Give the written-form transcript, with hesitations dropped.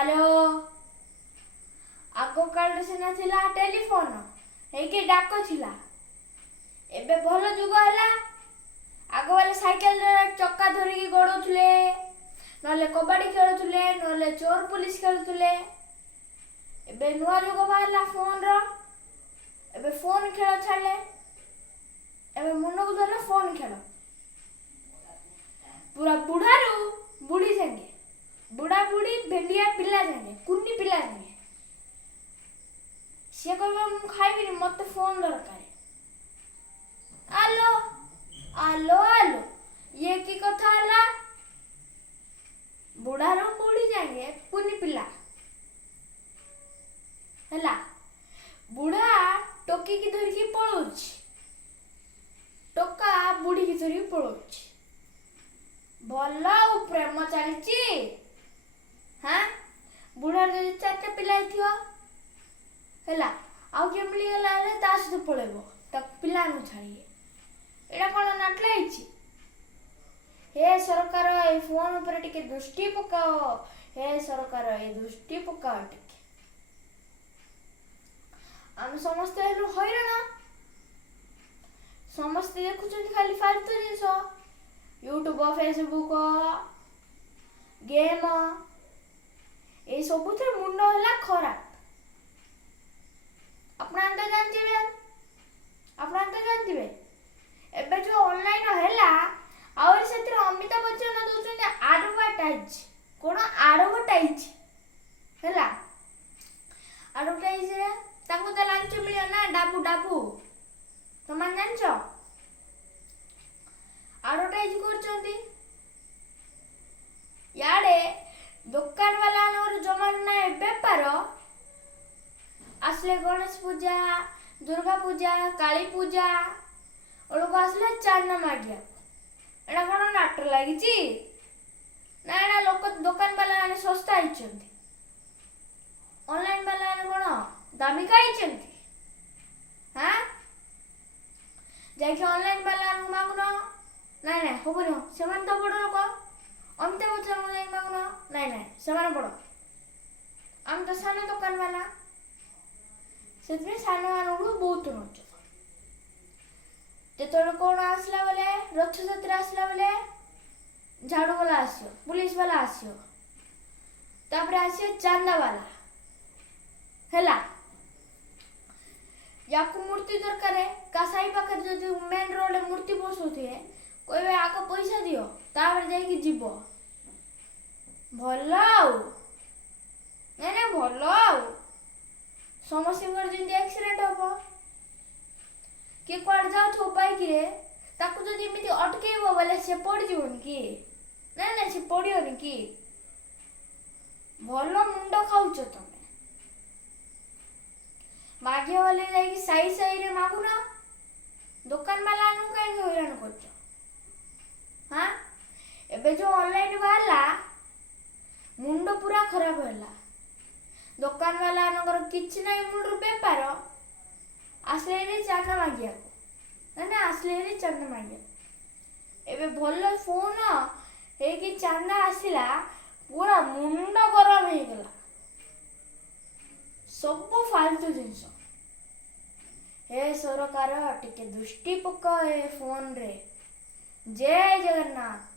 Hello आगो काल सिना थिला टेलीफोन हेके डाक थिला एबे भल जुग हैला आगो वाले साइकेल चक्का धरिकी गड़ुले नले कबाड़ी खेलुले नले चोर पुलिस खेलुले एबे नुआ जुग बाहला फोन रो एबे फोन खेल छाड़े एबे मुन्नो को धरला फोन खेल पूरा बुढ़ारू बुढ़ी संगे बुढ़ा बुढ़ी भेंडिया पिला संगे कुन्नी पिला संगे से कहबा मु खाइबिनी मते फोन दरकार आलो आलो आलो ये की कथा हला बुढ़ारू बुढ़ी जाएंगे कुन्नी पिला हला बुढ़ा टोकी की धरिकी पळौछ टोका बुढ़ी की धरिकी पळौछ भला प्रेम चलची हाँ बुढ़ा जदि चारटा पिला थियो हला आउ के मिली गला ले ता सहित पळेबो ता पिला नु छाड़िए एडा कोन नाटला हिची हे सरकार ए फोन ऊपर टिके दृष्टि पकाओ हे सरकार ए दृष्टि पकाओ टिके हम समस्त हेलु हैरान समस्त देखुछन खाली फालतू जिंस यूट्यूब फेसबुक गेम ए सबुथे मुंड होला खराब अपना तो जानथिबे एबे जो ऑनलाइन हैला और सेतिर अमिताभ बच्चन दोचन एडवर्टाइज कोन एडवर्टाइज हैला एडवर्टाइज रे ताको त लांच मिलियो ना डाबू डाबू तमान जानछो एडवर्टाइज करचंती याडे दुकान वाला नोर जमाना बेपार आसले गणेश पूजा दुर्गा पूजा काली पूजा ओलोक आसले चांदा मागिया एडा कोन नाटर लागिची ना एडा लोक दुकान वाला ने सस्ता आइचंती ऑनलाइन वाला ने कोन दामी आइचंती हां जाके ऑनलाइन वाला ने मागुनो नहीं नहीं होबनो सेमान तो बड़ लोक अमिताभ बच्चन को जाई मागुनो नहीं नहीं सेमान बड़ हम तो सानो दुकान वाला सेतमे सानो मानू बहुत नच जेतोले कोन आसला बोले रथ यात्रा आसला बोले झाड़ू वाला आसियो पुलिस वाला आसियो तापरे आसियो चांदा वाला हैला याकू मूर्ति दरकार है कासाई पाखे जदि मेन रोड मूर्ति बसुथे कोई आको पैसा दियो तापर जाई जीवो भल आउ नहीं भल आउ समस्या जमी एक्सीडेंट हम किए कड़े जाऊ बाइक रे ताकू जदि एमती अटकेब बोले से पड़ जीवन कि नहीं नहीं से पड़ोनी कि भल मुंड खाऊच तमें मागे वाले जाइए साई साई रे मागुन दुकान वाला कहीं हैरान कर हाँ एबे जो ऑनलाइन बाहरला मुंड पूरा खराब हैला दुकान वाला नगर किछि नाही मुंडर बेपार आसले रे चांदा मागिया ना आसले रे चांदा मागिया एबे भल फोन हे कि चांदा आसिला पूरा मुंड गरम हे गला सब फालतू जिंस हे सरकार टिके दृष्टि पकाओ ए फोन रे जय जगन्नाथ।